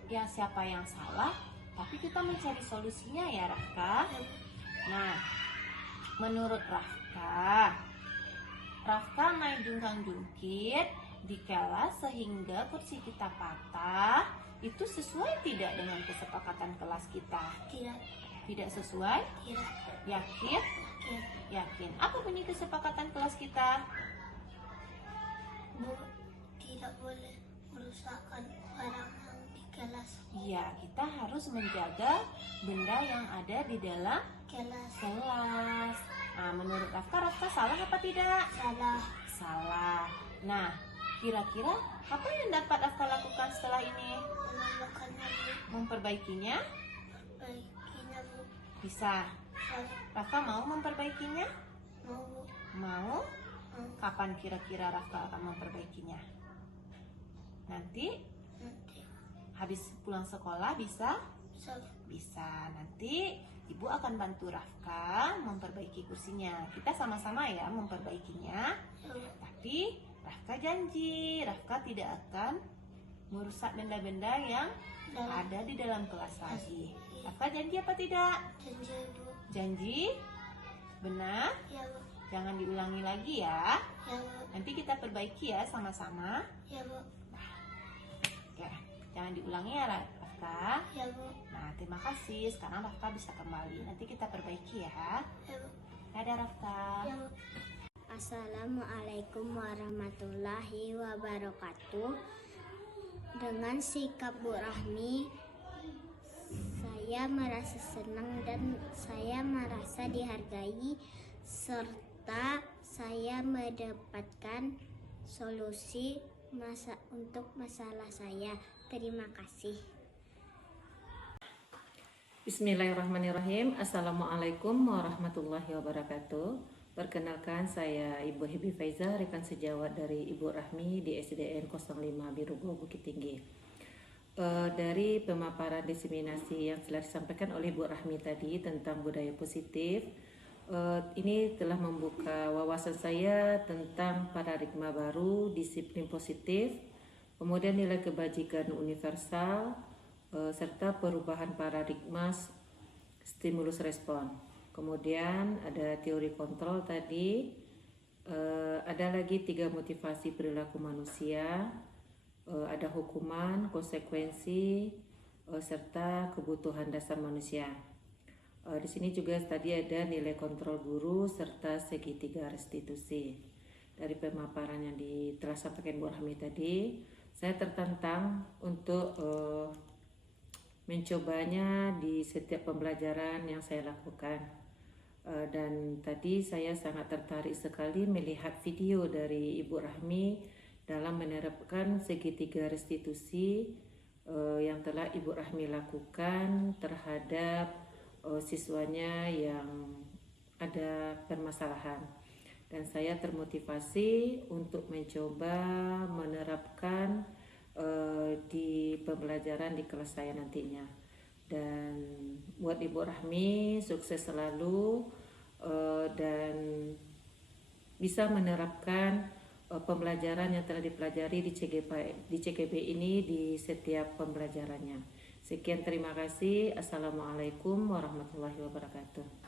ya siapa yang salah, tapi kita mencari solusinya ya Rafka. Ya Bu, Nah, menurut Rafka main jungkang-jungkit di kelas sehingga kursi kita patah. Itu sesuai tidak dengan kesepakatan kelas kita? tidak, Tidak sesuai? tidak. Yakin? Yakin. Yakin. Apa bunyi kesepakatan kelas kita? Bu, tidak boleh merusakkan barang yang di kelas. Iya, kita harus menjaga benda yang ada di dalam Kelas. kelas. Nah, menurut Rafka salah apa tidak? Salah. Salah. Nah, kira-kira apa yang dapat Rafka lakukan setelah ini? Menambahkannya Bu, Memperbaikinya? perbaikinya Bu. Bisa. Salah. Rafka mau memperbaikinya? Mau Bu. Mau? Mau. Kapan kira-kira Rafka akan memperbaikinya? Nanti Nanti. habis pulang sekolah bisa? Salah. Bisa. Nanti Ibu akan bantu Rafka memperbaiki kursinya. Kita sama-sama ya memperbaikinya. Ya Bu. Tapi Rafka janji, Rafka tidak akan merusak benda-benda yang ada di dalam kelas lagi. Rafka janji apa tidak? Janji Bu. Janji? Benar? Ya Bu. Jangan diulangi lagi ya. Ya Bu. Nanti kita perbaiki ya sama-sama. Ya Bu. Ya, jangan diulangi ya Rafka. Ya Bu. Nah, terima kasih. Sekarang Rafka bisa kembali. Nanti kita perbaiki ya. Ya Bu. Dadah Rafka. Ya Bu. Assalamualaikum warahmatullahi wabarakatuh. Dengan sikap Bu Rahmi, saya merasa senang dan saya merasa dihargai, serta saya mendapatkan solusi untuk masalah saya. Terima kasih. Bismillahirrahmanirrahim. Assalamualaikum warahmatullahi wabarakatuh. Perkenalkan, saya Ibu Hebi Faiza, rekan sejawat dari Ibu Rahmi di SDN 05 Birugo, Bukit Tinggi. Dari pemaparan diseminasi yang telah disampaikan oleh Ibu Rahmi tadi tentang budaya positif, ini telah membuka wawasan saya tentang paradigma baru, disiplin positif, kemudian nilai kebajikan universal, serta perubahan paradigma stimulus respon. Kemudian ada teori kontrol tadi, ada lagi 3 motivasi perilaku manusia, ada hukuman, konsekuensi, serta kebutuhan dasar manusia. Di sini juga tadi ada nilai kontrol guru serta segitiga restitusi. Dari pemaparan yang telah sampaikan Bu Rahmi tadi, saya tertantang untuk mencobanya di setiap pembelajaran yang saya lakukan. Dan tadi saya sangat tertarik sekali melihat video dari Ibu Rahmi dalam menerapkan segitiga restitusi yang telah Ibu Rahmi lakukan terhadap siswanya yang ada permasalahan. Dan saya termotivasi untuk mencoba menerapkan di pembelajaran di kelas saya nantinya. Dan buat Ibu Rahmi sukses selalu dan bisa menerapkan pembelajaran yang telah dipelajari di CGB ini di setiap pembelajarannya. Sekian, terima kasih. Assalamualaikum warahmatullahi wabarakatuh.